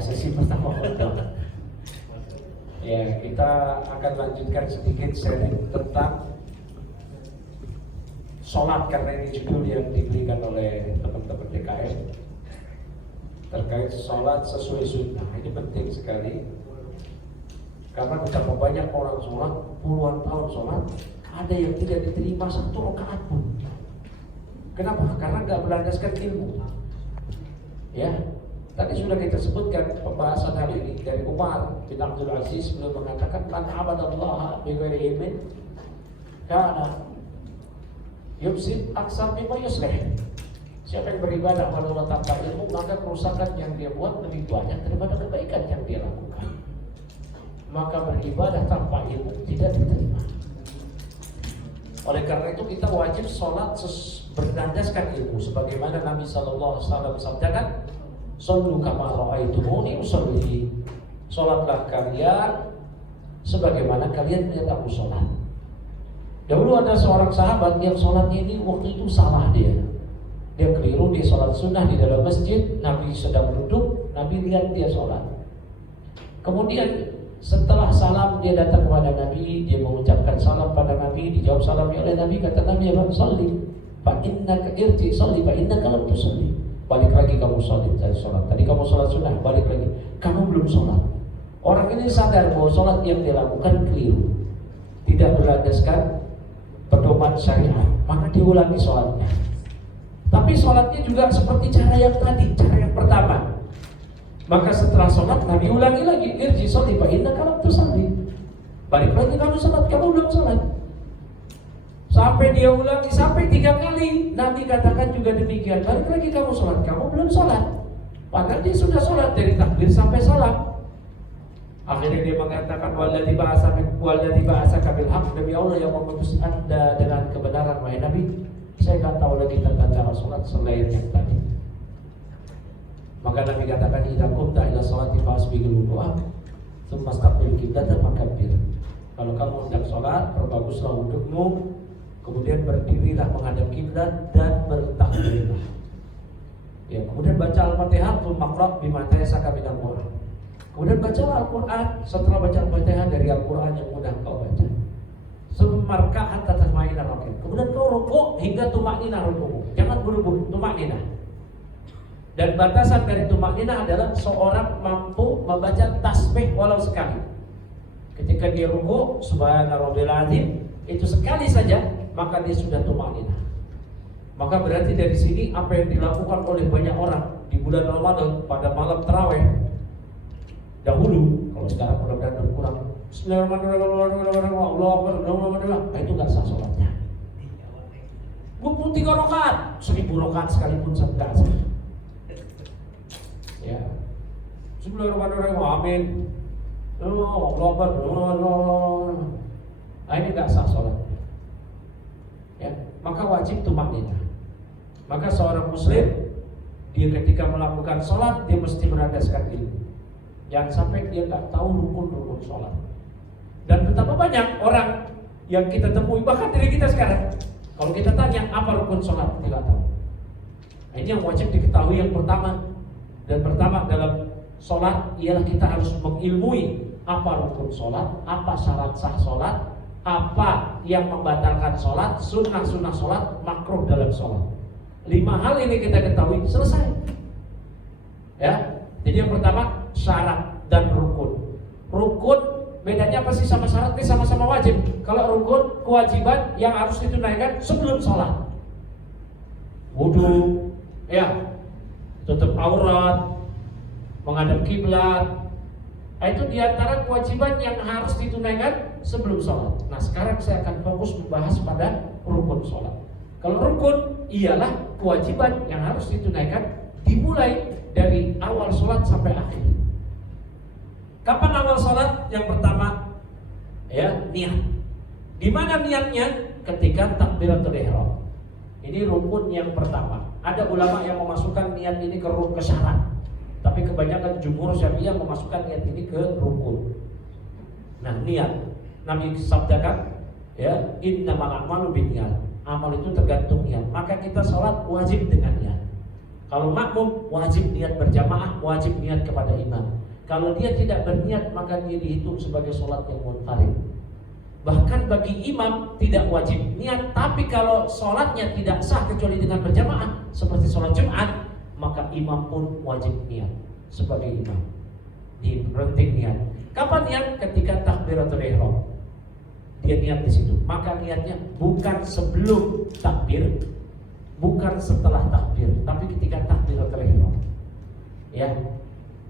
sesi pertama untuk ya, kita akan lanjutkan sedikit sharing tentang sholat, karena ini judul yang diberikan oleh teman-teman DKM terkait sholat sesuai sunnah. Ini penting sekali karena betapa banyak orang sholat puluhan tahun sholat, ada yang tidak diterima satu rakaat pun. Kenapa? Karena nggak berlandaskan ilmu. Ya, tadi sudah kita sebutkan pembahasan hal ini dari Umar bin Abdul Aziz, beliau mengatakan man abadallaha bi ghairi ilmin kana yufsid aksar mimma yuslih. Siapa yang beribadah pada Allah tanpa ilmu, maka kerusakan yang dia buat lebih banyak daripada kebaikan yang dia lakukan. Maka beribadah tanpa ilmu tidak diterima. Oleh karena itu kita wajib sholat berdasarkan ilmu, sebagaimana Nabi SAW sabdakan, "Shollu kama ra'aitumuni usolli." Sholatlah kalian sebagaimana kalian melihat aku sholat. Dahulu ada seorang sahabat yang sholatnya ini waktu itu salah dia keliru, dia sholat sunnah di dalam masjid. Nabi sedang duduk, Nabi lihat dia sholat. Kemudian setelah salam dia datang kepada Nabi, dia mengucapkan salam pada Nabi, dijawab salamnya oleh Nabi. Kata Nabi, "Ya sholli fa innaka irji sholli fa innaka lam tusalli." Balik lagi kamu sholat. Tadi kamu sholat sunnah, balik lagi. Kamu belum sholat. Orang ini sadar bahwa sholat yang dia lakukan keliru, tidak berlandaskan pedoman syariat, maka diulangi sholatnya. Tapi sholatnya juga seperti cara yang tadi, cara yang pertama. Maka setelah sholat Nabi ulangi lagi, irji sholli fa innaka lam tusalli. Balik lagi kamu sholat, kamu belum sholat. Sampai dia ulangi sampai 3 kali. Nabi katakan juga demikian, balik lagi kamu sholat, kamu belum sholat. Padahal dia sudah sholat dari takbir sampai salam. Akhirnya dia mengatakan, "Walladzi ba'atsaka bil haqq," demi Allah yang mengutus Anda dengan kebenaran, wahai Nabi, saya nggak tahu lagi tentang cara sholat selain yang tadi. Maka Nabi katakan, "Idza qumta ila sholati fasbighul wudu'a, tsumma istaqbil qiblata fakabbir." Kalau kamu hendak sholat, perbaguslah wudhumu, kemudian berdirilah menghadap kiblat dan bertakbirlah. Ya, kemudian baca Al-Fatihah, tsumma qra' bima tayassara minal Qur'an. Kemudian baca Al-Quran. Setelah baca Al-Fatihah dari Al-Quran yang mudah kau baca, semarka hatta tatma'inna rukuk. Kemudian kau rukuk hingga tumaknina rukukmu. Jangan buru-buru, tumaknina. Dan batasan dari tumaknina adalah seorang mampu membaca tasbih walau sekali. Ketika dia rukuk, subhana rabbil azim, itu sekali saja, maka dia sudah tumaknina. Maka berarti dari sini apa yang dilakukan oleh banyak orang di bulan Ramadan pada malam tarawih dahulu, kalau sekarang mudah-mudahan berkurang, Bismillahirrahmanirrahim, Allahu itu nggak sah sholatnya. 23 rakaat, 1000 rakaat sekalipun nggak sah. Ya, Bismillahirrahmanirrahim, amin, Allahu Akbar, ini nggak sah sholatnya. Ya, maka wajib tumaknina. Maka seorang muslim, dia ketika melakukan sholat, dia mesti berlandaskan ilmu. Jangan sampai dia nggak tahu rukun-rukun sholat. Dan betapa banyak orang yang kita temui, bahkan diri kita sekarang, kalau kita tanya apa rukun sholat, dia nggak tahu. Nah, ini yang wajib diketahui yang pertama. Dan pertama dalam sholat ialah kita harus mengilmui apa rukun sholat, apa syarat sah sholat, apa yang membatalkan sholat, sunnah-sunnah sholat, makruh dalam sholat. 5 hal ini kita ketahui, selesai. Ya, jadi yang pertama syarat dan rukun. Rukun bedanya apa sih sama syarat? Ini sama-sama wajib. Kalau rukun, kewajiban yang harus ditunaikan sebelum sholat. Wudu, ya, tutup aurat, menghadap kiblat. Itu diantara kewajiban yang harus ditunaikan sebelum sholat. Nah, sekarang saya akan fokus membahas pada rukun sholat. Kalau rukun ialah kewajiban yang harus ditunaikan dimulai dari awal sholat sampai akhir. Kapan awal sholat? Yang pertama, ya, niat. Di mana niatnya? Ketika takbiratul ihram. Ini rukun yang pertama. Ada ulama yang memasukkan niat ini ke syarat, tapi kebanyakan jumhur Syafi'iyah memasukkan niat ini ke rukun. Nah, niat. Nabi sabdakan, ya, innamal a'malu binniyat. Amal itu tergantung niat. Maka kita sholat wajib dengan niat. Kalau makmum wajib niat berjamaah, wajib niat kepada imam. Kalau dia tidak berniat maka dia dihitung sebagai sholat yang munfarid. Bahkan bagi imam tidak wajib niat, tapi kalau sholatnya tidak sah kecuali dengan berjamaah seperti sholat Jumat, maka imam pun wajib niat sebagai imam. Diberhenti niat. Kapan niat? Ketika takbiratul ihram. Dia niat di situ. Maka niatnya bukan sebelum takbir, bukan setelah takbir, tapi ketika takbiratul ihram. Ya.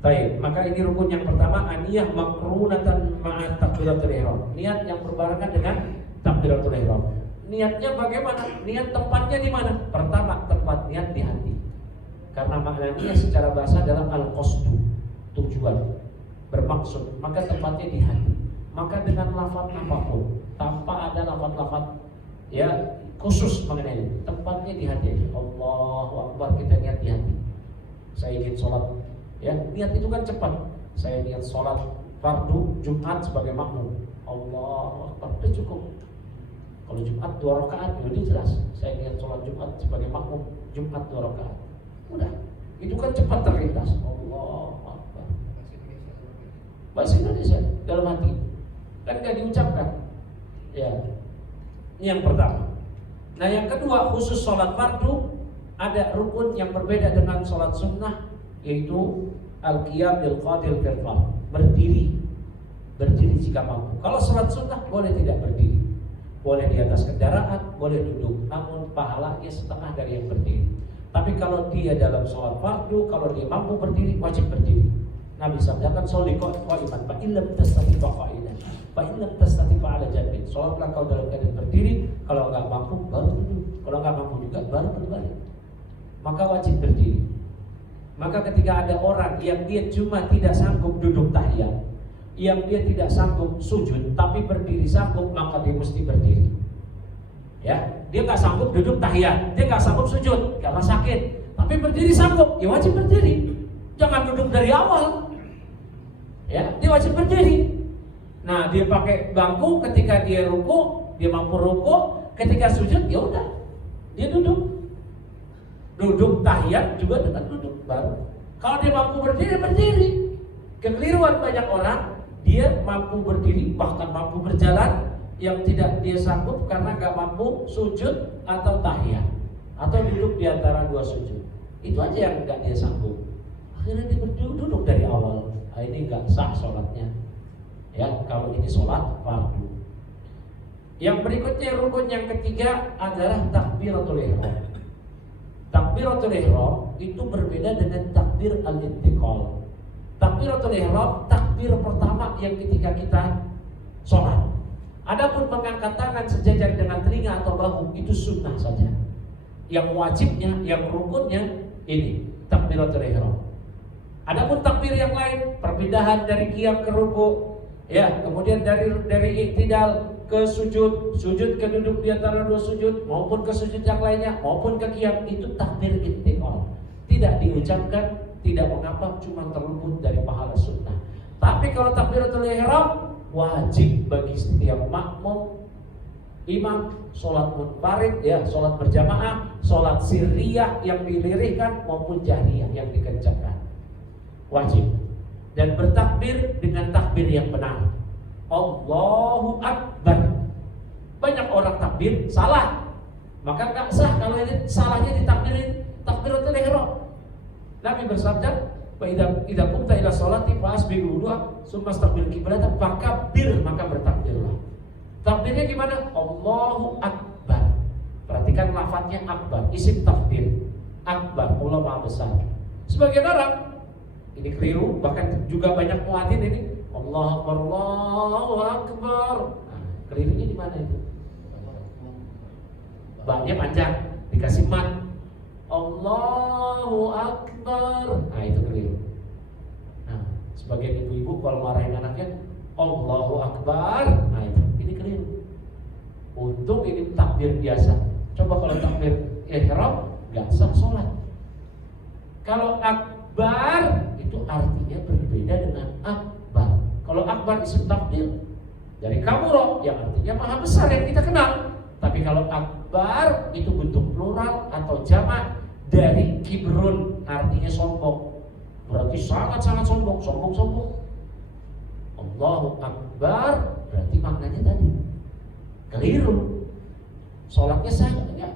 Baik, maka ini rukun yang pertama, aniyah makrunatan ma'a takbiratul ihram. Niat yang berbarengan dengan takbiratul ihram. Niatnya bagaimana? Niat tempatnya di mana? Pertama, tempat niat di hati. Karena makna niat secara bahasa adalah al-qasdu, tujuan, bermaksud. Maka tempatnya di hati. Maka dengan lafaz apapun, tanpa ada lafaz-lafaz ya khusus mengenai ini, tempatnya di hati. Allahu Akbar, kita niat di hati. Saya ingin sholat. Ya, niat itu kan cepat. Saya niat sholat fardu Jumat sebagai makmum. Allahu Akbar, itu cukup. Kalau Jumat 2 rakaat, itu jelas. Saya niat sholat Jumat sebagai makmum Jumat 2 rakaat. Udah, itu kan cepat terlintas. Allahu Akbar. Bahasa Indonesia dalam hati. Kan nggak diucapkan. Ya, ini yang pertama. Nah, yang kedua, khusus sholat fardu ada rukun yang berbeda dengan sholat sunnah, yaitu al-qiyam bil qadil fil qam, berdiri jika mampu. Kalau sholat sunnah boleh tidak berdiri, boleh di atas kendaraan, boleh duduk, namun pahalanya setengah dari yang berdiri. Tapi kalau dia dalam sholat fardu, kalau dia mampu berdiri, wajib berdiri. Nabi sabdakan sholli qa'iman fa illam tastati fa qa'idan fa illam tastati fa 'ala janbin. Sholatlah kau dalam keadaan berdiri, kalau enggak mampu baru duduk, kalau enggak mampu juga baru berbalik. Maka wajib berdiri. Maka ketika ada orang yang dia cuma tidak sanggup duduk tahiyat, yang dia tidak sanggup sujud tapi berdiri sanggup, maka dia mesti berdiri. Ya, dia nggak sanggup duduk tahiyat, dia nggak sanggup sujud karena sakit, tapi berdiri sanggup, ya wajib berdiri. Jangan duduk dari awal. Ya, dia wajib berdiri. Nah, dia pakai bangku ketika dia ruku, dia mampu ruku, ketika sujud ya udah, dia duduk. Duduk tahiyat juga dengan duduk baru. Kalau dia mampu berdiri, berdiri. Kekeliruan banyak orang, dia mampu berdiri, bahkan mampu berjalan, yang tidak dia sanggup karena gak mampu sujud atau tahiyat, atau duduk di antara dua sujud. Itu aja yang gak dia sanggup. Akhirnya dia duduk dari awal. Nah, ini gak sah sholatnya. Ya, kalau ini sholat fardu. Yang berikutnya, rukun yang ketiga adalah takbiratul ihram. Takbiratul ihram itu berbeda dengan takbir al-intiqal. Takbiratul ihram takbir pertama yang ketika kita sholat. Adapun mengangkat tangan sejajar dengan telinga atau bahu itu sunnah saja. Yang wajibnya, yang rukunnya ini takbiratul ihram. Adapun takbir yang lain, perpindahan dari qiyam ke ruku, ya, kemudian dari iktidal ke sujud, sujud ke duduk di antara dua sujud, maupun ke sujud yang lainnya, maupun ke qiyam, itu takbir intiqal. Tidak diucapkan, tidak mengapa, cuma terluput dari pahala sunnah. Tapi kalau takbiratul ihram wajib bagi setiap makmum, imam, sholat munfarid, ya, sholat berjamaah, sholat sirriyah yang dilirihkan maupun jahriyah yang dikencangkan, wajib. Dan bertakbir dengan takbir yang benar. Allahu Akbar. Banyak orang takbir salah, maka gak sah kalau ini salahnya ditakbirin takbiratul ihram. Nabi bersabda, "Wa idza qumta ila sholati fasbiqu wudu'a, tsumma istaqbil qiblata fakabbir," maka bertakbirlah. Takbirnya gimana? Allahu Akbar. Perhatikan lafadznya akbar, isim takbir. Akbar, Allah Maha Besar. Sebagian orang ini keliru, bahkan juga banyak muadzin ini Allahu Akbar, Allahu Akbar. Nah, kelirunya di mana itu? Ba-nya panjang, dikasih mat. Allahu Akbar. Nah, itu keliru. Nah, sebagian ibu-ibu kalau marahin anaknya Allahu Akbar. Nah, ini keliru. Untung ini takbir biasa. Coba kalau takbir ihram enggak sah sholat. Kalau akbar itu artinya berbeda dengan akbar. Kalau akbar isim takbir dari kaburo yang artinya maha besar yang kita kenal. Tapi kalau akbar itu bentuk plural atau jamak dari kibrun, artinya sombong. Berarti sangat-sangat sombong. Allahu Akbar berarti maknanya tadi keliru. Sholatnya sah enggak?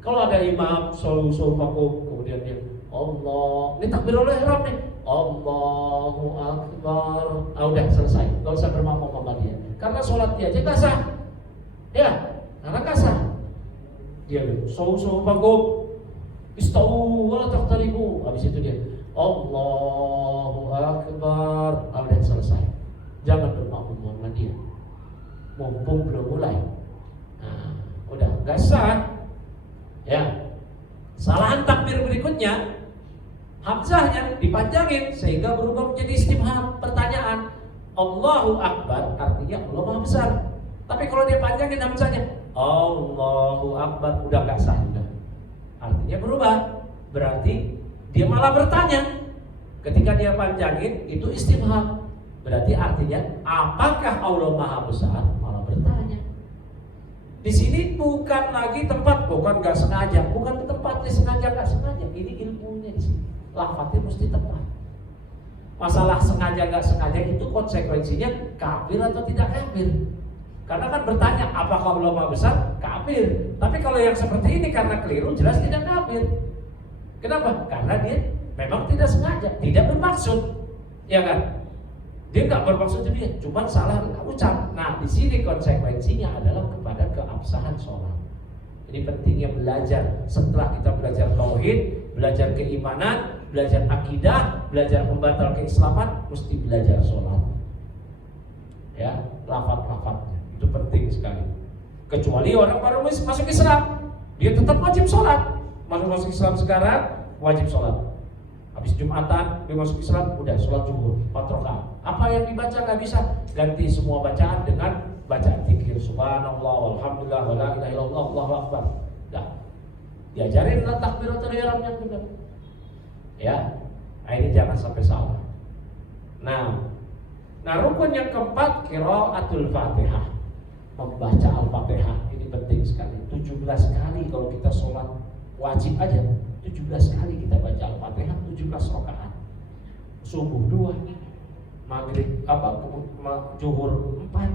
Kalau ada imam solu vakum, kemudian dia Allah, ini takbirul ihram nih, Allahu Akbar, udah selesai, nggak usah bermakmum sama dia, karena sholat dia aja nggak sah, ya, karena nggak sah. Dia solu vakum, istawu wala taqtaribu, habis itu dia Allahu Akbar, udah selesai. Jangan bermakmum sama dia, mumpung belum mulai. Nah, udah nggak sah. Ya, salahan takbir berikutnya hamzahnya dipanjangin sehingga berubah menjadi istifham, pertanyaan. Allahu Akbar artinya Allah Maha Besar. Tapi kalau dia panjangin hamzahnya Allahu Akbar, udah nggak sah juga. Artinya berubah. Berarti dia malah bertanya. Ketika dia panjangin itu istifham. Berarti artinya apakah Allah Maha Besar? Malah bertanya. Di sini bukan lagi tempat, bukan nggak sengaja, bukan tempatnya sengaja nggak sengaja. Ini ilmunya di sini. Lafadznya mesti tepat. Masalah sengaja nggak sengaja itu konsekuensinya kafir atau tidak kafir. Karena kan bertanya apakah Allah Maha Besar? Kafir. Tapi kalau yang seperti ini karena keliru jelas tidak kafir. Kenapa? Karena dia memang tidak sengaja, tidak bermaksud, ya kan? Dia nggak bermaksud dia, cuma salah ucap. Nah, di sini konsekuensinya adalah kepada keabsahan sholat. Ini pentingnya belajar. Setelah kita belajar tauhid, belajar keimanan, belajar akidah, belajar pembatal keislaman, mesti belajar sholat. Ya, lafaz-lafaznya itu penting sekali. Kecuali orang baru masuk Islam, dia tetap wajib sholat. Masuk Islam sekarang wajib sholat. Habis Jumatan dia masuk Islam, udah sholat zuhur 4 rakaat. Apa yang dibaca nggak bisa, ganti semua bacaan dengan bacaan zikir subhanallah walhamdulillah wala ilaha illallah Allahu akbar. Dah. Diajarin takbiratul ihram yang benar. Ya. Nah, ini jangan sampai salah. Nah, rukun yang keempat qiraatul Fatihah. Membaca Al-Fatihah ini penting sekali. 17 kali kalau kita sholat wajib aja. 17 kali kita baca Al-Fatihah, 17 rakaat. Subuh 2, maghrib zuhur 4,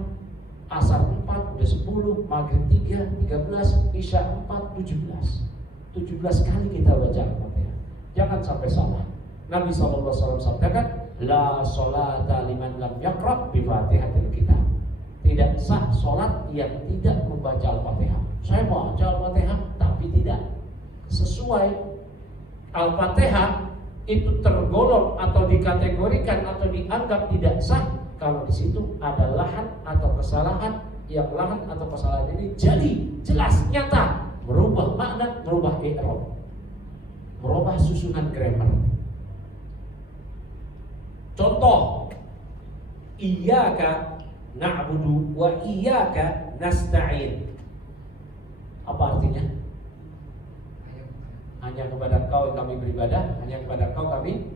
asar 4, udah 10, maghrib 3, 13, isya 4, 17. 17 kali kita baca Al-Fatihah. Jangan sampai salah. Nabi SAW sabdakan, la sholata liman lam yaqra bi Fatihatil kitab. Tidak sah sholat yang tidak membaca Al-Fatihah. Saya baca Al-Fatihah tapi tidak sesuai. Al-Fatihah itu tergolong atau dikategorikan atau dianggap tidak sah kalau di situ ada lahan atau kesalahan, yang lahan atau kesalahan ini jadi jelas nyata merubah makna, merubah i'rab, merubah susunan grammar. Contoh, iyyaka na'budu wa iyyaka nasta'in. Apa artinya? Hanya kepada Engkau yang kami beribadah, hanya kepada Engkau kami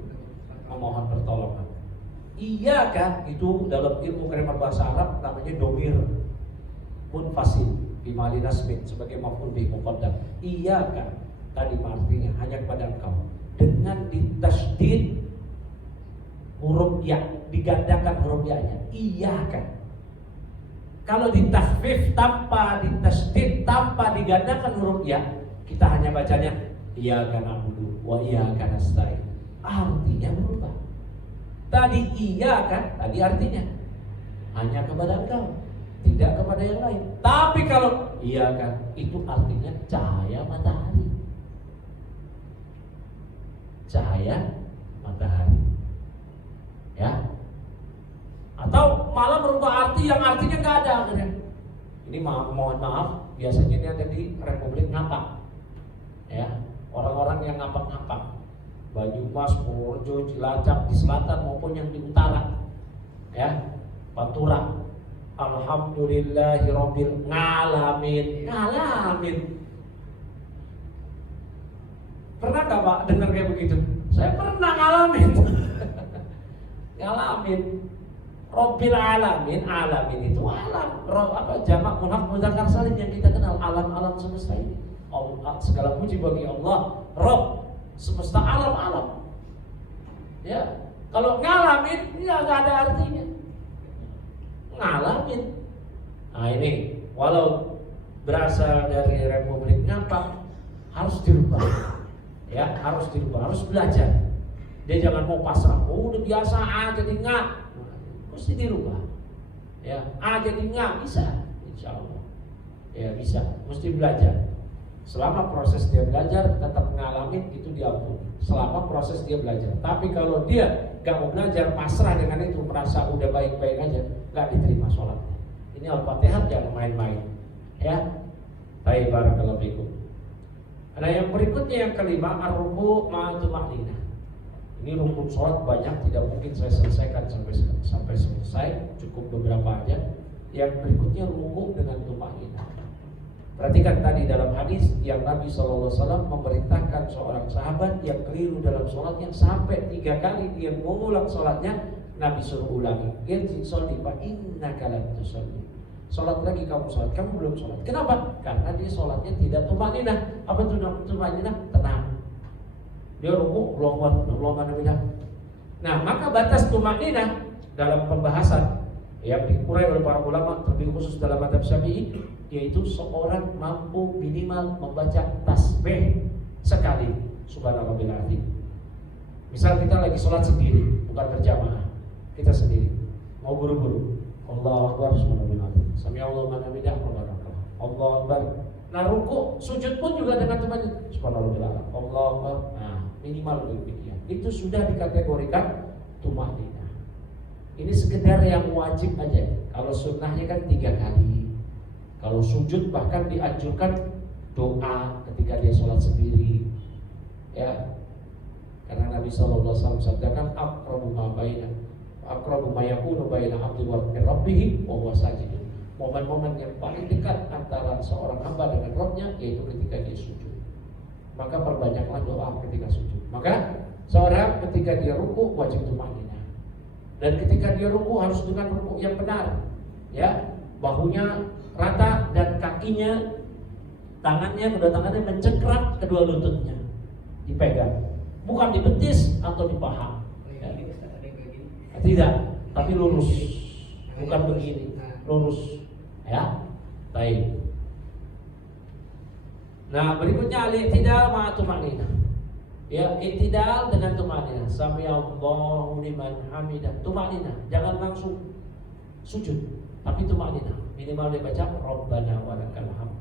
memohon pertolongan. Iyyaka itu dalam ilmu grammar bahasa Arab namanya domir munfasil bimali nasbin sebagai maf'ul bih muqaddam. Iyyaka tadi artinya hanya kepada Engkau dengan ditasydid huruf ya, digandakan huruf ya-nya. Iyyaka. Kalau ditakhfif tanpa ditasydid, tanpa digandakan huruf ya, kita hanya bacanya iyyaka na'budu wa iyyaka nasta'in. Artinya berubah. Tadi iya kan, tadi artinya hanya kepada Engkau, tidak kepada yang lain. Tapi kalau iya kan, itu artinya cahaya matahari. Cahaya matahari. Ya. Atau malah berubah arti yang artinya nggak ada akhirnya. Ini mohon maaf, biasanya ini ada di Republik Ngapak. Ya. Orang-orang yang ngapak-ngapak, Banyumas, Purworejo, Cilacap di selatan maupun yang di utara, ya, Pantura. Alhamdulillahirabbil ngalamin. Pernah nggak Pak dengar kayak begitu? Saya pernah ngalamin. Ngalamin. Rabbil alamin, alamin itu alam. Jamak muannats mudzakkar salim yang kita kenal, alam-alam semesta ini. Allah, segala puji bagi Allah Rob semesta alam. Ya, kalau ngalamin ya nggak ada artinya. Ngalamin. Nah ini, walau berasal dari Republik Ngapak, harus dirubah. Ya, harus dirubah, harus belajar. Dia jangan mau pasrah. Oh, udah biasa jadi nggak, mesti dirubah. Ya, jadi nggak bisa, insya Allah. Ya bisa, mesti belajar. Selama proses dia belajar tetap ngalamin itu diampuni. Selama proses dia belajar. Tapi kalau dia gak mau belajar, pasrah dengan itu, merasa udah baik-baik aja, gak diterima sholatnya. Ini Al-Fatihah jangan main-main. Ya, baik, barakallahu fikum. Nah yang berikutnya yang kelima, ar-ruku' ma'at-tuma'ninah. Ini rukun sholat banyak, tidak mungkin saya selesaikan sampai selesai, cukup beberapa aja. Yang berikutnya ruku' dengan tuma'ninah. Perhatikan tadi dalam hadis yang Nabi SAW memerintahkan seorang sahabat yang keliru dalam sholatnya sampai 3 kali dia mengulang sholatnya, Nabi suruh ulangi. Irji sholli fa innaka lam tusalli. Sholat lagi kamu sholat, kamu belum sholat. Kenapa? Karena dia sholatnya tidak tumaninah. Apa itu tumaninah? Tenang. Dia ruku, Allahu Akbar. Nah, maka batas tumaninah dalam pembahasan yang dikurai oleh para ulama, terlebih khusus dalam mazhab Syafi'i, yaitu seorang mampu minimal membaca tasbih sekali. Subhanallahil azim. Misal kita lagi sholat sendiri, bukan berjamaah, kita sendiri, mau buru-buru, Allahu Akbar, subhanallahil azim, sami'allahu liman hamidah, Allahu Akbar. Nah ruku, sujud pun juga dengan teman, subhanallahil azim, Allahu Akbar. Nah minimal demikian. Itu sudah dikategorikan tumaninah. Ini sekedar yang wajib aja. Kalau sunnahnya kan 3 kali. Kalau sujud bahkan dianjurkan doa ketika dia sholat sendiri. Ya, karena Nabi SAW sabdakan aqrabu ma yakunu baina abdi wa rabbih wa huwa sajid. Momen-momen yang paling dekat antara seorang hamba dengan Rabbnya yaitu ketika dia sujud. Maka perbanyaklah doa ketika sujud. Maka seorang ketika dia ruku wajib tumaninah. Dan ketika dia ruku harus dengan ruku yang benar, ya, bahunya rata dan kakinya, kedua tangannya mencengkram kedua lututnya, dipegang, bukan di betis atau di paha, ya. Tidak, tapi lurus, bukan begini, lurus, ya, baik. Nah berikutnya al-i'tidal ma'at-tuma'ninah. Ya, i'tidal dengan tumaninah. Sami'allahu liman hamidah. Tumaninah, jangan langsung sujud, tapi tumaninah. Minimal dia baca Rabbana walakal hamd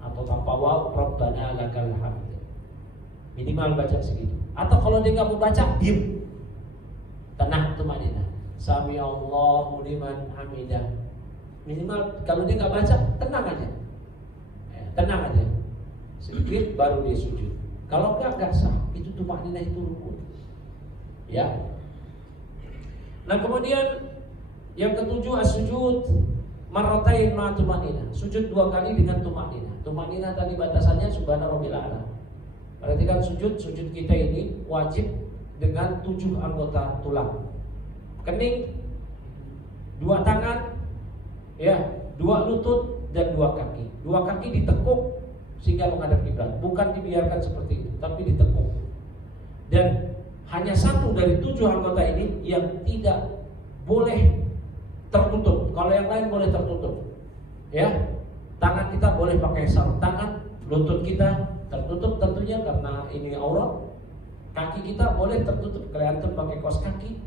atau tanpa waw Rabbana lakal hamd. Minimal baca segitu. Atau kalau dia nggak mau baca, diam. Tenang, tumaninah. Sami'allahu liman hamidah. Minimal kalau dia nggak baca, tenang aja. Tenang aja. Sedikit baru dia sujud. Kalau enggak sah, itu tumaninah, itu rukun. Ya. Nah kemudian yang ketujuh as-sujud marratain ma tumaninah. Sujud 2 kali dengan tumaninah. Tumaninah tadi batasannya subhana rabbil a'la. Perhatikan sujud kita ini wajib dengan 7 anggota tulang. Kening, 2 tangan, ya, 2 lutut dan 2 kaki. 2 kaki ditekuk sehingga menghadap kiblat, bukan dibiarkan seperti itu, tapi ditekuk. Dan hanya 1 dari 7 anggota ini yang tidak boleh tertutup. Kalau yang lain boleh tertutup, ya. Tangan kita boleh pakai sarung tangan, lutut kita tertutup tentunya karena ini aurat. Kaki kita boleh tertutup, kelihatan pakai kaos kaki,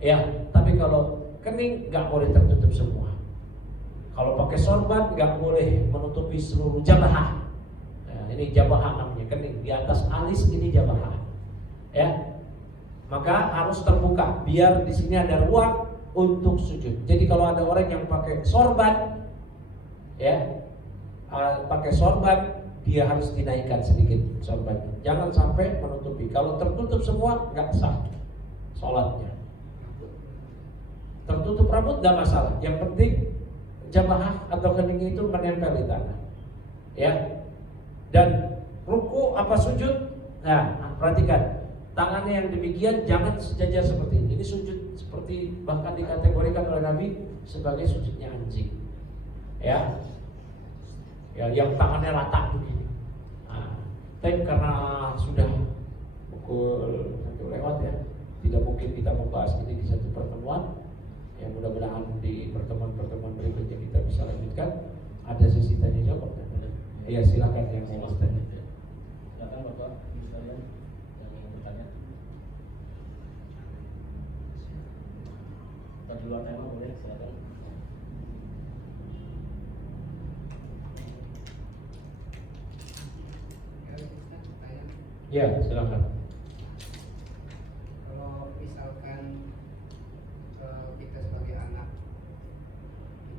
ya. Tapi kalau kening nggak boleh tertutup semua. Kalau pakai sorban nggak boleh menutupi seluruh jabah. Ini jabah namanya, kening di atas alis, ini jabah, ya. Maka harus terbuka biar di sini ada ruang untuk sujud. Jadi kalau ada orang yang pakai sorban, ya, pakai sorban, dia harus dinaikkan sedikit sorbannya. Jangan sampai menutupi. Kalau tertutup semua nggak sah sholatnya. Tertutup rambut nggak masalah. Yang penting jabah atau kening itu menempel di tanah, ya. Dan ruku apa sujud? Nah, perhatikan tangannya yang demikian jangan sejajar seperti ini. Ini sujud seperti bahkan dikategorikan oleh Nabi sebagai sujudnya anjing, ya. Ya, yang tangannya rata begini. Nah, Tapi karena sudah pukul 1 lewat ya, tidak mungkin kita membahas ini di satu pertemuan. Ya mudah-mudahan di pertemuan-pertemuan berikutnya kita bisa lanjutkan. Ada sesi tanya jawab. Iya silakan yang mau tanya. Silakan Bapak Ibu sekalian yang ingin bertanya. Atau di luar tema boleh, silakan. Ya silakan. Kalau misalkan kita sebagai anak,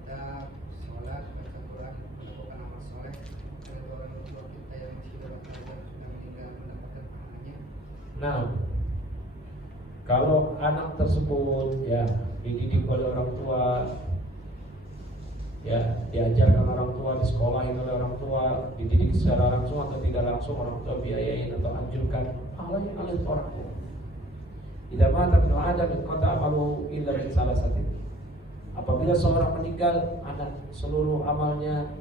kita sholat, baca Quran, melakukan amal soleh, dan orang tua kita yang masih dalam keadaan sudah meninggal mendapatkan pahalanya. Nah, kalau anak tersebut ya dididik oleh orang tua, ya diajarkan orang tua, disekolahin oleh orang tua, dididik secara langsung atau tidak langsung, orang tua biayain atau anjurkan, pahalanya ngalir ke orang tua. Tidak mata bin Adam min qata amalu illa min salah satu. Apabila seorang meninggal, anak seluruh amalnya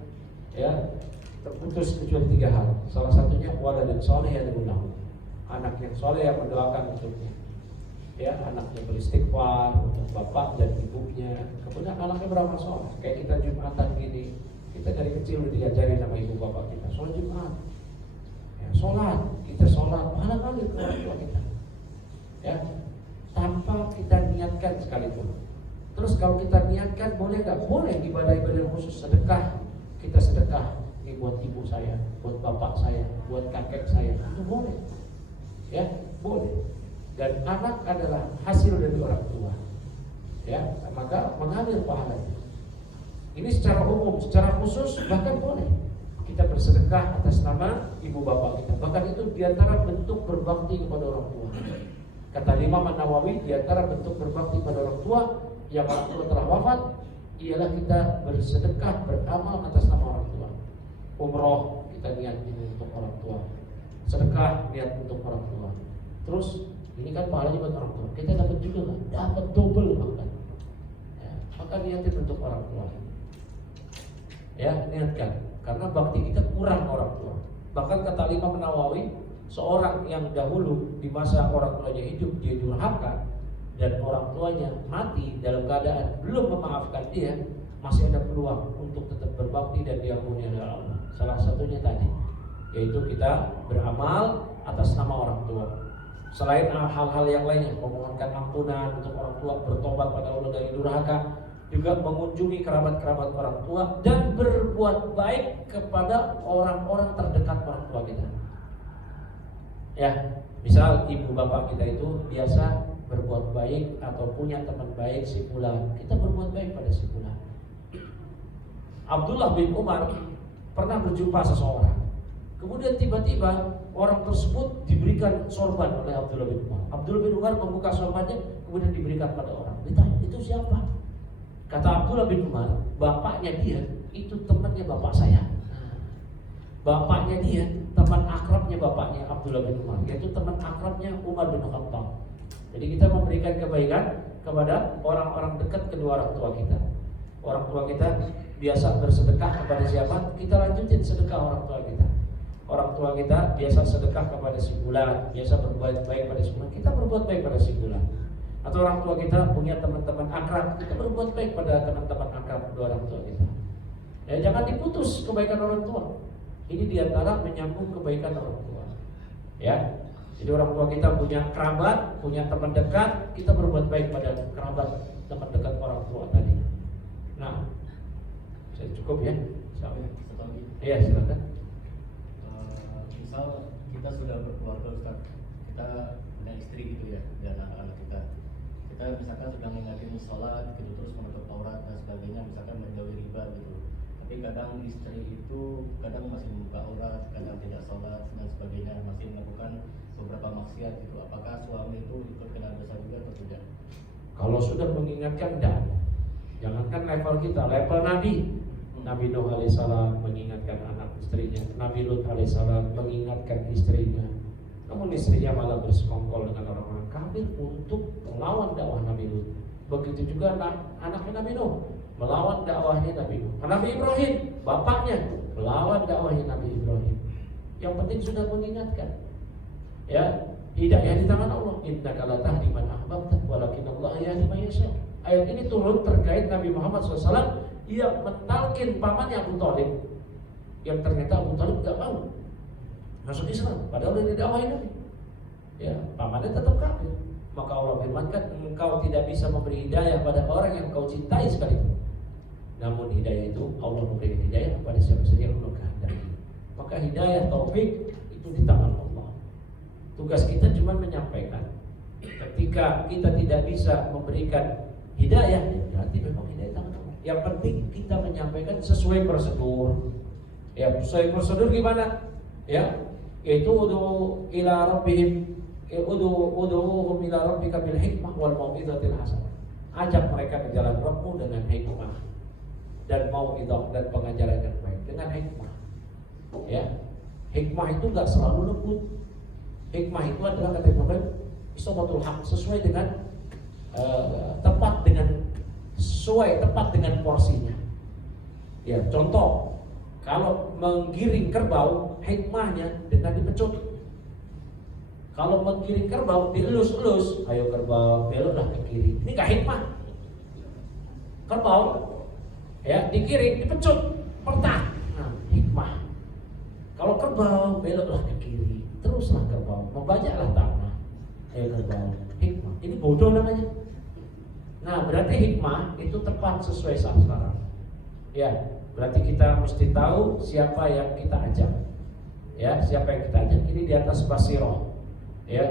ya terputus kecuali 3 hal. Salah satunya waladun saleh yad'u lahu. Anak yang soleh yang mendoakan untuknya. Ya, anaknya beristighfar untuk bapak dan ibunya. Kemudian anaknya beramal soleh. Kayak kita Jumatan gini, kita dari kecil udah diajarin sama ibu bapak kita sholat Jumat. Ya, sholat, kita sholat, pahala kali ke orang tua kita. Ya, tanpa kita niatkan sekalipun. Terus kalau kita niatkan boleh nggak? Boleh ibadah-ibadah khusus sedekah. Kita sedekah ini buat ibu saya, buat bapak saya, buat kakek saya. Itu boleh. Ya, boleh. Dan anak adalah hasil dari orang tua. Ya, maka mengalir pahalanya. Ini secara umum, secara khusus bahkan boleh kita bersedekah atas nama ibu bapak kita. Bahkan itu diantara bentuk berbakti kepada orang tua. Kata Imam An-Nawawi, diantara bentuk berbakti pada orang tua yang orang tua telah wafat ialah kita bersedekah, beramal atas nama orang tua. Umroh kita niat ini untuk orang tua, sedekah niat untuk orang tua. Terus ini kan pahalanya buat orang tua. Kita dapat juga kan? Dapat double bahkan. Ya, maka niatin untuk orang tua. Ya, niatkan. Karena bakti kita kurang orang tua. Bahkan kata Imam Nawawi, seorang yang dahulu di masa orang tuanya hidup dia durhaka dan orang tuanya mati dalam keadaan belum memaafkan dia, masih ada peluang untuk tetap berbakti dan diampuni oleh Allah. Salah satunya tadi, yaitu kita beramal atas nama orang tua. Selain hal-hal yang lainnya, memohonkan ampunan untuk orang tua, bertobat pada Allah dari durhaka, juga mengunjungi kerabat-kerabat orang tua dan berbuat baik kepada orang-orang terdekat orang tua kita. Ya, misal ibu bapak kita itu biasa berbuat baik atau punya teman baik si fulan, kita berbuat baik pada si fulan. Abdullah bin Umar pernah berjumpa seseorang. Kemudian tiba-tiba orang tersebut diberikan sorban oleh Abdullah bin Umar. Abdullah bin Umar membuka sorbannya, kemudian diberikan pada orang. Ditanya, itu siapa? Kata Abdullah bin Umar, bapaknya dia itu temannya bapak saya. Bapaknya dia teman akrabnya bapaknya Abdullah bin Umar, yaitu teman akrabnya Umar bin Khattab. Jadi kita memberikan kebaikan kepada orang-orang dekat kedua orang tua kita. Orang tua kita biasa bersedekah kepada siapa? Kita lanjutin sedekah orang tua kita. Orang tua kita biasa sedekah kepada si fulan, biasa berbuat baik pada si fulan, kita berbuat baik pada si fulan. Atau orang tua kita punya teman-teman akrab, kita berbuat baik pada teman-teman akrab kedua orang tua kita. Ya, jangan diputus kebaikan orang tua. Ini diantara menyambung kebaikan orang tua. Ya, jadi orang tua kita punya kerabat, punya teman dekat, kita berbuat baik pada kerabat, teman dekat orang tua tadi. Nah, saya cukup ya. Iya, silakan. Misal kita sudah berkeluarga, Ustaz, kita punya istri gitu ya, dan anak-anak kita. Kita misalkan sudah mengingatkan sholat gitu, terus menutup aurat dan sebagainya, misalkan menjauhi riba gitu. Tapi kadang istri itu kadang masih membuka aurat, kadang tidak sholat dan sebagainya, masih melakukan beberapa maksiat gitu. Apakah suami itu ikut kena dosa juga atau tidak? Kalau sudah mengingatkan, dan jangankan level kita, level Nabi. Nabi Nuh alaihissalam mengingatkan anak istrinya, Nabi Lut alaihissalam mengingatkan istrinya. Namun istrinya malah bersekongkol dengan orang-orang kafir untuk melawan dakwah Nabi Lut. Begitu juga anaknya Nabi Nuh melawan dakwahnya Nabi Nuh. Nabi Ibrahim, bapaknya, melawan dakwahnya Nabi Ibrahim. Yang penting sudah mengingatkan. Ya, hidayah di tangan Allah. Innaka la tahdi man ahbabta walakinallahu yahdi man yasha. Ayat ini turun terkait Nabi Muhammad SAW yang mentalkin pamannya Abu Thalib, yang ternyata Abu Thalib gak mau masuk Islam, padahal udah didakwain Nabi. Ya, pamannya tetap kafir. Maka Allah firmankan, engkau tidak bisa memberi hidayah pada orang yang kau cintai sekalipun. Namun hidayah itu Allah memberikan hidayah kepada siapa saja yang Allah kehendaki. Maka hidayah taufik itu di tangan Allah. Tugas kita cuma menyampaikan. Ketika kita tidak bisa memberikan hidayah, ya berarti memang hidayah tangan Allah. Yang penting kita menyampaikan sesuai prosedur. Ya, sesuai prosedur gimana? Ya, yaitu ud'u ila rabbihim, ud'uhum ila rabbika bil hikmah wal mau'izatil hasanah. Ajak mereka ke jalan Rabbmu dengan hikmah dan mau'izah dan pengajaran yang baik dengan hikmah. Ya, hikmah itu enggak selalu lembut. Hikmah itu adalah kata Ibnu Qayyim isomatul haq, sesuai dengan tepat dengan porsinya. Ya, contoh, kalau menggiring kerbau, hikmahnya dengan dipecut. Kalau menggiring kerbau dielus-elus, ayo kerbau beloklah ke kiri. Ini enggak hikmah. Kerbau ya digiring, dipecut, pertah. Nah, hikmah. Kalau kerbau beloklah ke kiri, teruslah kerbau membajaklah tanah. Ayo kerbau, hikmah. Ini bodoh namanya. Nah, berarti hikmah itu tepat sesuai sasaran. Ya, berarti kita mesti tahu siapa yang kita ajak. Ya, siapa yang kita ajak ini di atas basirah. Ya,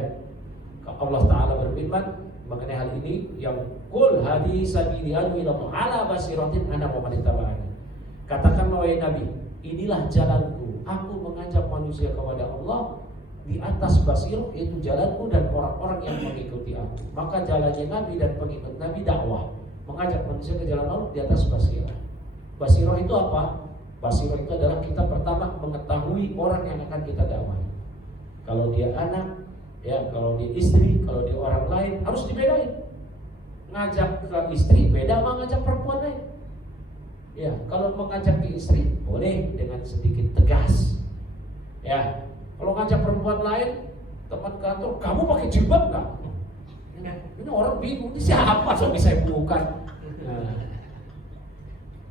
Allah Ta'ala berfirman mengenai hal ini, yang qul hadi sabili adu ila ala basiratin ana wa man ittaba'ani. Katakan wahai Nabi, inilah jalanku, aku mengajak manusia kepada Allah di atas basirah, yaitu jalanku dan orang-orang yang mengikuti aku. Maka jalannya Nabi dan pengikut Nabi dakwah, mengajak manusia ke jalan Allah di atas basirah. Basirah itu apa? Basirah itu adalah kita pertama mengetahui orang yang akan kita dakwahi. Kalau dia anak, ya, kalau dia istri, kalau dia orang lain, harus dibedain. Ngajak ke istri beda sama ngajak perempuan lain. Ya, kalau mengajak ke istri boleh dengan sedikit tegas. Ya, kalau ngajak perempuan lain, teman kantor, kamu pakai jilbab nggak? Ini orang bingung, ini siapa so bisa bukan? Nah,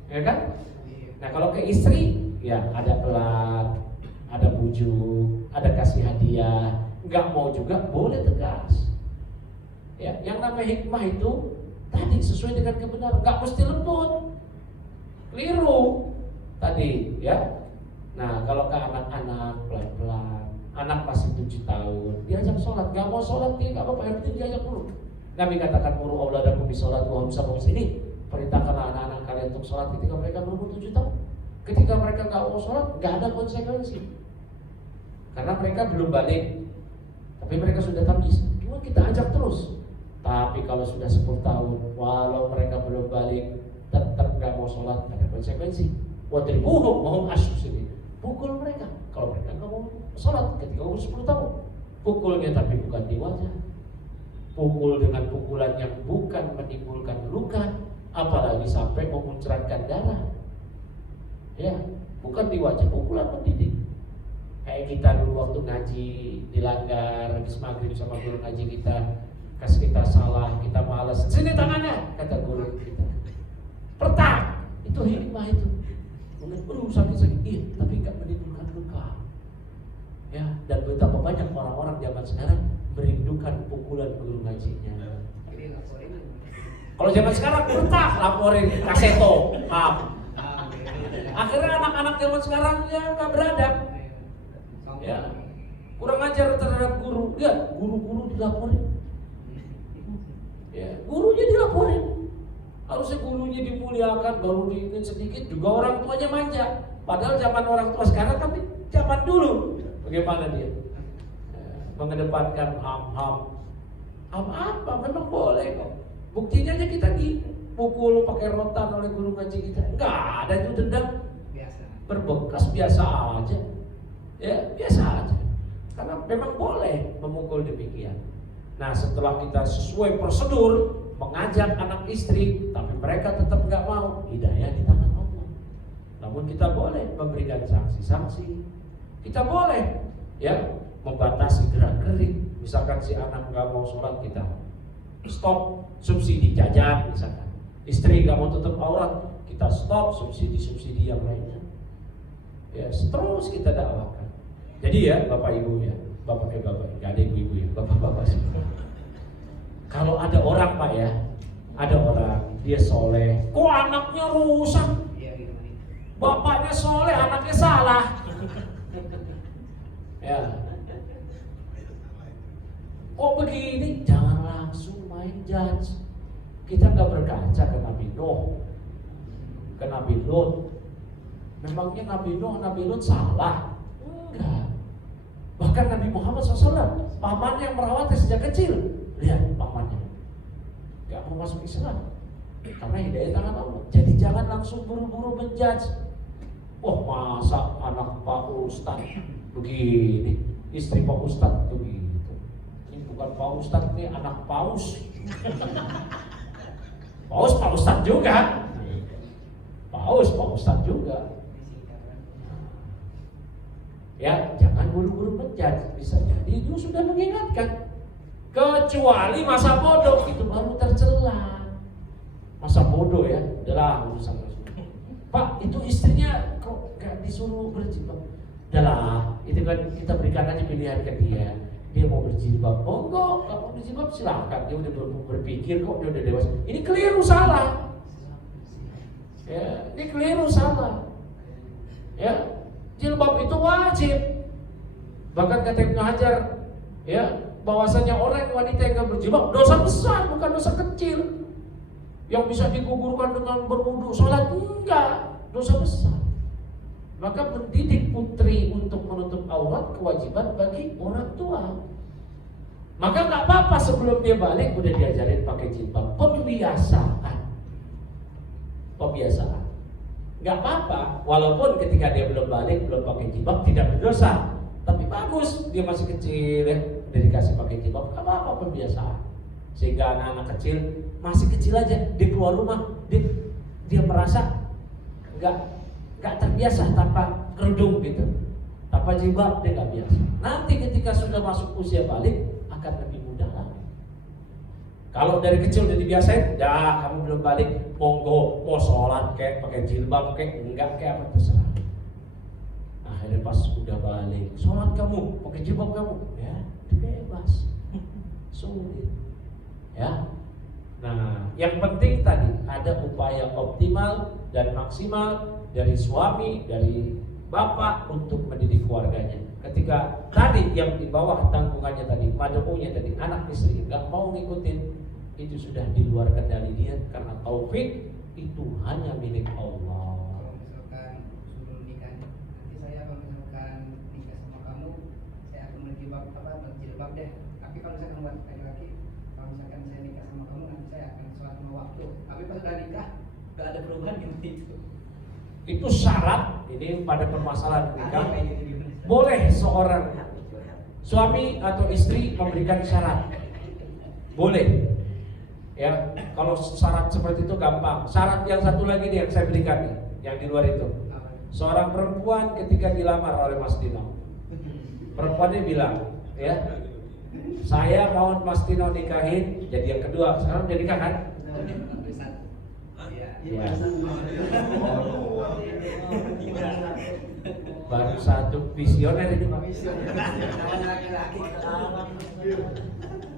ya kan? Nah, kalau ke istri, ya ada pelan, ada bujuk, ada kasih hadiah. Nggak mau juga boleh tegas. Ya, yang namanya hikmah itu tadi sesuai dengan kebenaran, nggak mesti lembut, keliru tadi, ya. Nah, kalau ke anak-anak pelan-pelan, anak masih 7 tahun, diajak sholat, nggak mau sholat dia nggak apa-apa, yang penting diajak dulu. Nabi katakan muru auladakum bisolat wa hum sab'un ini, perintahkanlah anak-anak kalian untuk sholat ketika mereka berumur 7 tahun. Ketika mereka nggak mau sholat, nggak ada konsekuensi, karena mereka belum balik. Tapi mereka sudah tamyiz, cuma kita ajak terus. Tapi kalau sudah 10 tahun, walau mereka belum balik, tetap nggak mau sholat, ada konsekuensi. Wadribuhum wa hum ashudud. Pukul mereka kalau mereka nggak mau sholat ketika umur 10 tahun. Pukulnya tapi bukan di wajah. Pukul dengan pukulan yang bukan menimbulkan luka, apalagi sampai memuncratkan darah. Ya, bukan di wajah, pukulan mendidik. Kayak kita dulu waktu ngaji dilanggar habis maghrib sama guru ngaji kita, kasih kita salah, kita malas, sini tangannya, kata guru kita. Pertang, itu hikmah itu. Mungkin sakit-sakit, iya, tapi nggak menimbulkan luka. Ya, dan betapa banyak orang-orang zaman sekarang merindukan pukulan guru ngajinya. Kalau zaman sekarang pertang, laporin kaseto, maaf. Akhirnya anak-anak zaman sekarang ya nggak beradab. Ya, kurang ajar terhadap guru. Ya, guru-guru dilaporin. Ya, gurunya dilaporin. Harusnya gurunya dimuliakan, baru diingin sedikit juga orang tuanya manja. Padahal zaman orang tua sekarang, tapi zaman dulu bagaimana dia? Mengedepankan ham-ham. Ham apa? Memang boleh kok. Buktinya aja kita dipukul pakai rotan oleh guru ngaji kita. Enggak ada itu dendam. Biasa. Berbekas biasa aja. Ya, biasa aja. Karena memang boleh memukul demikian. Nah, setelah kita sesuai prosedur mengajak anak istri, tapi mereka tetap nggak mau, hidayah di tangan Allah. Namun kita boleh memberikan sanksi-sanksi. Kita boleh ya membatasi gerak-gerik. Misalkan si anak nggak mau sholat, kita stop subsidi jajan misalkan. Istri nggak mau tutup aurat, kita stop subsidi yang lainnya. Ya, terus kita dakwakan. Jadi ya Bapak Ibu ya, Bapak nggak ada ibu-ibu ya, Bapak-bapak semua. Kalau ada orang Pak ya, ada orang dia soleh, kok anaknya rusak? Bapaknya soleh, anaknya salah. Ya. Kok begini? Jangan langsung main judge. Kita nggak berkaca ke Nabi Nuh, ke Nabi Lut. Memangnya Nabi Nuh, Nabi Lut salah? Enggak. Bahkan Nabi Muhammad SAW, pamannya yang merawatnya sejak kecil. Lihat pamannya, nggak mau masuk Islam karena hidayah tangan Allah. Jadi jangan langsung buru-buru menjudge. Wah, masa anak Pak Ustadz begini, istri Pak Ustadz begitu. Ini bukan Pak Ustadz, ini anak paus. Paus Pak Ustadz juga. Paus Pak Ustadz juga. Ya, jangan buru-buru menjudge. Bisa jadi dia sudah mengingatkan. Kecuali masa bodoh, itu baru tercela. Masa bodoh ya, adalah urusan. Pak, itu istrinya kok gak disuruh berjilbab? Udahlah, itu kan kita berikan aja pilihan ke dia. Dia mau berjilbab, oh enggak, gak mau berjilbab silahkan. Dia udah berpikir kok, dia udah dewasa. Ini keliru salah. Ya, ini keliru salah. Ya, jilbab itu wajib. Bahkan kata Ibnu Hajar, ya, bahwasanya orang wanita yang gak berjilbab dosa besar, bukan dosa kecil. Yang bisa digugurkan dengan berwudu, sholat, enggak, dosa besar. Maka mendidik putri untuk menutup aurat kewajiban bagi orang tua. Maka nggak apa-apa sebelum dia balik udah diajarin pakai jilbab. Pembiasaan. Nggak apa-apa, walaupun ketika dia belum balik belum pakai jilbab tidak berdosa. Tapi bagus dia masih kecil ya, udah dikasih pakai jilbab, nggak apa-apa pembiasaan. Sehingga anak-anak kecil masih kecil aja dia keluar rumah dia merasa nggak terbiasa tanpa kerudung gitu, tanpa jilbab dia nggak biasa. Nanti ketika sudah masuk usia balik akan lebih mudah lagi. Kalau dari kecil udah dibiasain, dah kamu belum balik, monggo mau sholat kayak pakai jilbab kayak enggak kayak apa terserah. Akhirnya pas udah balik, sholat kamu pakai jilbab kamu, ya bebas, sulit. Ya, nah yang penting tadi ada upaya optimal dan maksimal dari suami, dari bapak untuk mendidik keluarganya. Ketika tadi yang di bawah tanggungannya tadi, madu'unya tadi, anak istri nggak mau ngikutin, itu sudah di luar kendali dia karena taufik itu hanya milik Allah. Kalau misalkan suruh nikah, nanti saya kalau misalkan nikah sama kamu, saya akan berjilbab deh. Tapi kalau misalkan buat laki-laki, kalau misalkan saya nikah sama kamu, nanti saya akan sholat lima waktu. Tapi pas udah nikah, gak ada perubahan gitu. Itu syarat. Ini pada permasalahan nikah boleh seorang suami atau istri memberikan syarat, boleh ya. Kalau syarat seperti itu gampang. Syarat yang satu lagi nih yang saya berikan nih, yang di luar itu, seorang perempuan ketika dilamar oleh Mas Tino, perempuannya bilang ya, saya mau Mas Tino nikahin jadi yang kedua. Sekarang udah nikah kan? Ya. Baru satu visioner ini Pak.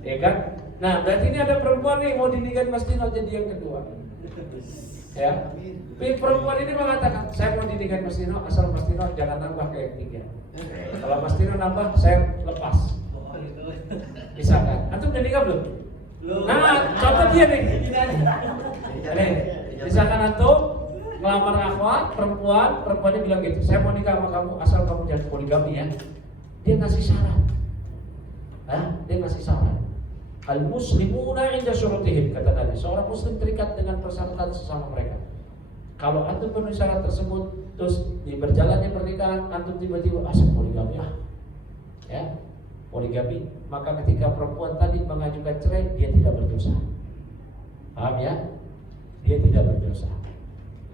Ya kan? Nah berarti ini ada perempuan nih mau dinikahin Mas Tino jadi yang kedua. Ya. Perempuan ini mengatakan saya mau dinikahin Mas Tino asal Mas Tino jangan nambah kayak tiga. Kalau Mas Tino nambah saya lepas. Misalkan, antum udah nikah belum? Nah, contoh dia nih. Nih, misalkan antum ngelamar akhwat, perempuannya bilang gitu, saya mau nikah sama kamu asal kamu jangan poligami ya. Dia ngasih syarat. Dia ngasih syarat. Al muslimuna inda syurutihim, kata Nabi. Seorang muslim terikat dengan persyaratan sesama mereka. Kalau antum penuhi syarat tersebut, terus di berjalannya pernikahan antum tiba-tiba asal poligami ya, poligami, maka ketika perempuan tadi mengajukan cerai dia tidak berdosa. Paham ya? Dia tidak berdosa.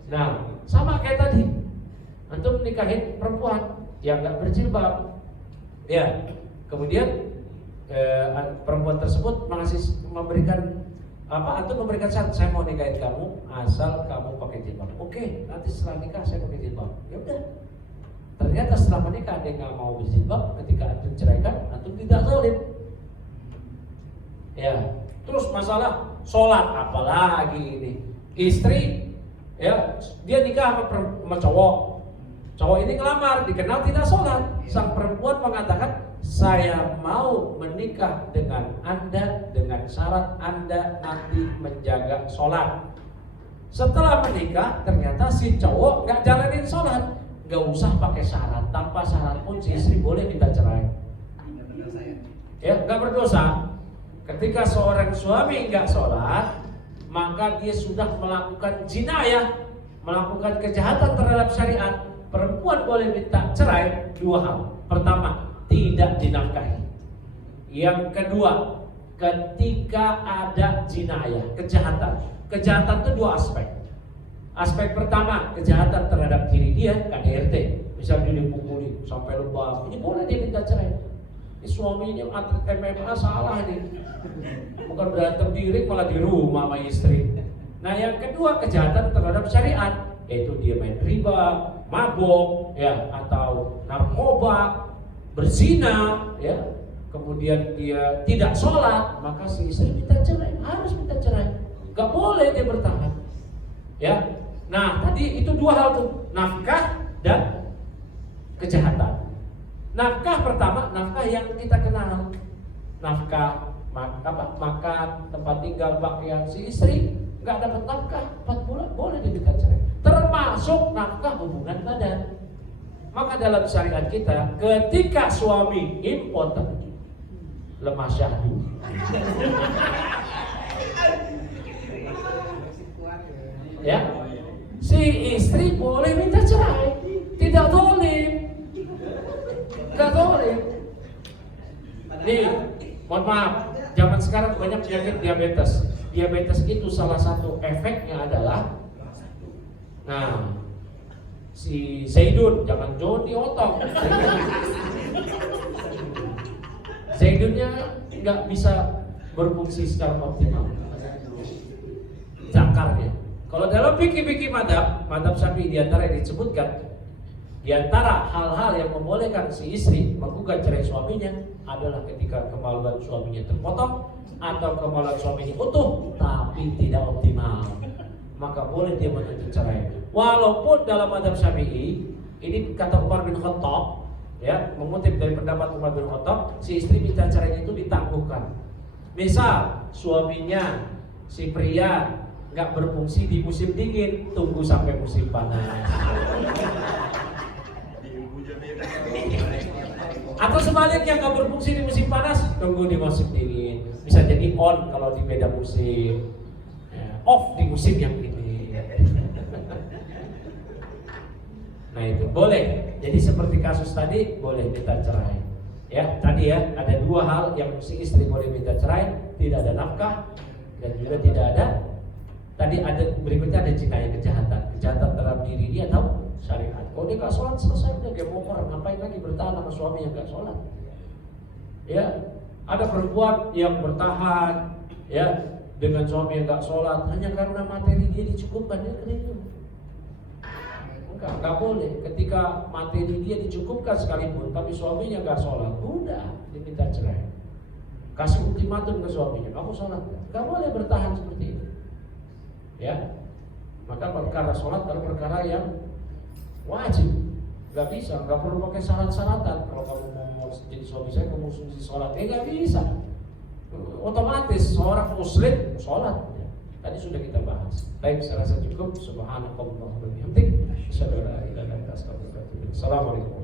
Nah, sama kayak tadi, antum nikahin perempuan, yang nggak berjilbab. Ya, kemudian perempuan tersebut memberikan syarat, saya mau nikahin kamu asal kamu pakai jilbab. Oke, nanti setelah nikah saya pakai jilbab. Ya udah. Ternyata setelah menikah dia nggak mau berjilbab, ketika antum ceraikan, antum tidak zalim. Ya, terus masalah sholat apalagi ini. Istri, ya, dia nikah sama cowok. Cowok ini ngelamar, dikenal tidak sholat. Sang perempuan mengatakan, saya mau menikah dengan Anda dengan syarat Anda nanti menjaga sholat. Setelah menikah, ternyata si cowok nggak jalanin sholat. Nggak usah pakai syarat, tanpa syarat pun si istri boleh minta cerai. Ya, nggak berdosa. Ketika seorang suami nggak sholat, maka dia sudah melakukan jinayah, melakukan kejahatan terhadap syariat. Perempuan boleh minta cerai dua hal. Pertama, tidak dinafkahi. Yang kedua, ketika ada jinayah, kejahatan. Kejahatan itu dua aspek. Aspek pertama, kejahatan terhadap diri dia, KDRT. Misalnya dia dipukuli sampai lebam, ini boleh dia minta cerai. Ini suaminya atlet MMA salah nih. Bukan berantem diri, malah di rumah sama istri. Nah, yang kedua, kejahatan terhadap syariat, yaitu dia main riba, mabok, ya, atau narkoba, berzina, ya, kemudian dia tidak sholat, maka si istri minta cerai, harus minta cerai, gak boleh dia bertahan, ya. Nah, tadi itu dua hal tuh, nafkah dan kejahatan. Nafkah pertama, nafkah yang kita kenal, nafkah makan, tempat tinggal, pakaian. Si istri nggak dapat nafkah 4 bulan, boleh diminta cerai, termasuk nafkah hubungan badan. Maka dalam syariat kita, ketika suami impoten, lemah syahdu, ya, si istri boleh minta cerai, tidak zalim, tidak zalim. Nih, mohon maaf, zaman sekarang banyak penyakit diabetes. Diabetes itu salah satu efeknya adalah, nah, si Zaidun, jangan Joni Otong. Zaidunnya nggak bisa berfungsi secara optimal. Zakarnya. Kalau dalam fikih madhab Syafi'i diantara yang disebutkan, diantara hal-hal yang membolehkan si istri menggugat cerai suaminya adalah ketika kemaluan suaminya terpotong atau kemaluan suaminya utuh tapi tidak optimal, maka boleh dia menuntut cerai. Walaupun dalam madhab Syafi'i, ini kata Umar bin Khattab, ya, mengutip dari pendapat Umar bin Khattab, si istri minta cerai itu ditangguhkan. Misal suaminya si pria nggak berfungsi di musim dingin, tunggu sampai musim panas. Atau sebaliknya nggak berfungsi di musim panas, tunggu di musim dingin. Bisa jadi on kalau di beda musim, off di musim yang ini. Nah itu boleh. Jadi seperti kasus tadi boleh minta cerai. Ya tadi ya ada dua hal yang si istri boleh minta cerai, tidak ada nafkah dan juga tidak ada. Tadi ada berikutnya ada jinayah kejahatan terhadap diri dia atau syariat. Kalau dia nggak sholat selesai udah game over, ngapain lagi bertahan sama suami yang nggak sholat? Ya ada perempuan yang bertahan ya dengan suami yang nggak sholat hanya karena materi dia dicukupkan, dia keliru. Enggak boleh. Ketika materi dia dicukupkan sekalipun tapi suaminya nggak sholat, udah diminta cerai. Kasih ultimatum ke suaminya, kamu sholat nggak boleh bertahan seperti itu. Ya, maka perkara sholat adalah perkara yang wajib, nggak bisa, nggak perlu pakai syarat-syaratan. Kalau kamu mau jadi suami saya, kamu mesti sholat, nggak bisa. Otomatis seorang muslim sholat. Tadi sudah kita bahas. Baik, saya rasa cukup. Subhanallah wa bihamdihi, asyhadu an la ilaha illa anta, astaghfiruka wa atubu ilaik. Assalamualaikum.